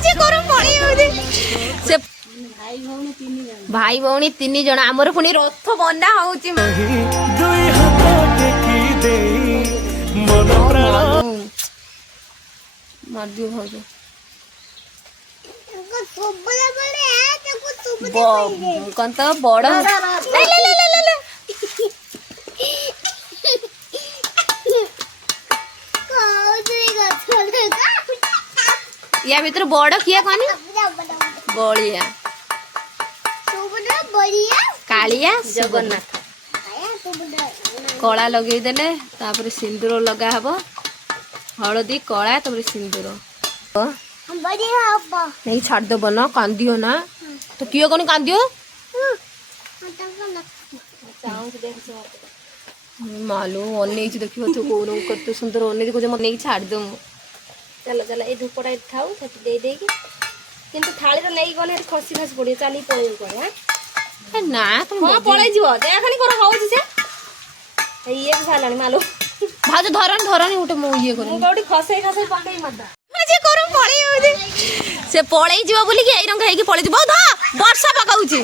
जे गरम पड़ी से भाई भौणी 3 जण आमर पुणी रथ बना होउची मार दियो भाउज कौन तो बड़ या भीतर बड़ किया कहनी बलिया कालिया जगन्नाथ कला लगे देले तापर सिंदूर लगा हबो हळदी कला तापर सिंदूर नहीं छाड़ दो बना कांदियो ना तो कियो कोनी कांदियो मालू ओने देखियो तो कोन कते सुंदर ओने को जे मने छाड़ दो चलो चलो ए धूपड़ा खाऊ सेठी दे देगी किंतु थाली रे लेई गने खसी खसी पड़ी चली पळे को हां ना तुम हां पळे जीवो देखनी कर होउची से ये भालानी मालू भाज धरन धरन उठे मो ये करे कोडी खसे खसे पकई मत जे करम पळे होउची से पळे जीवो बोली कि ए रंग हेकी पळे जीवो धा वर्षा पकाउची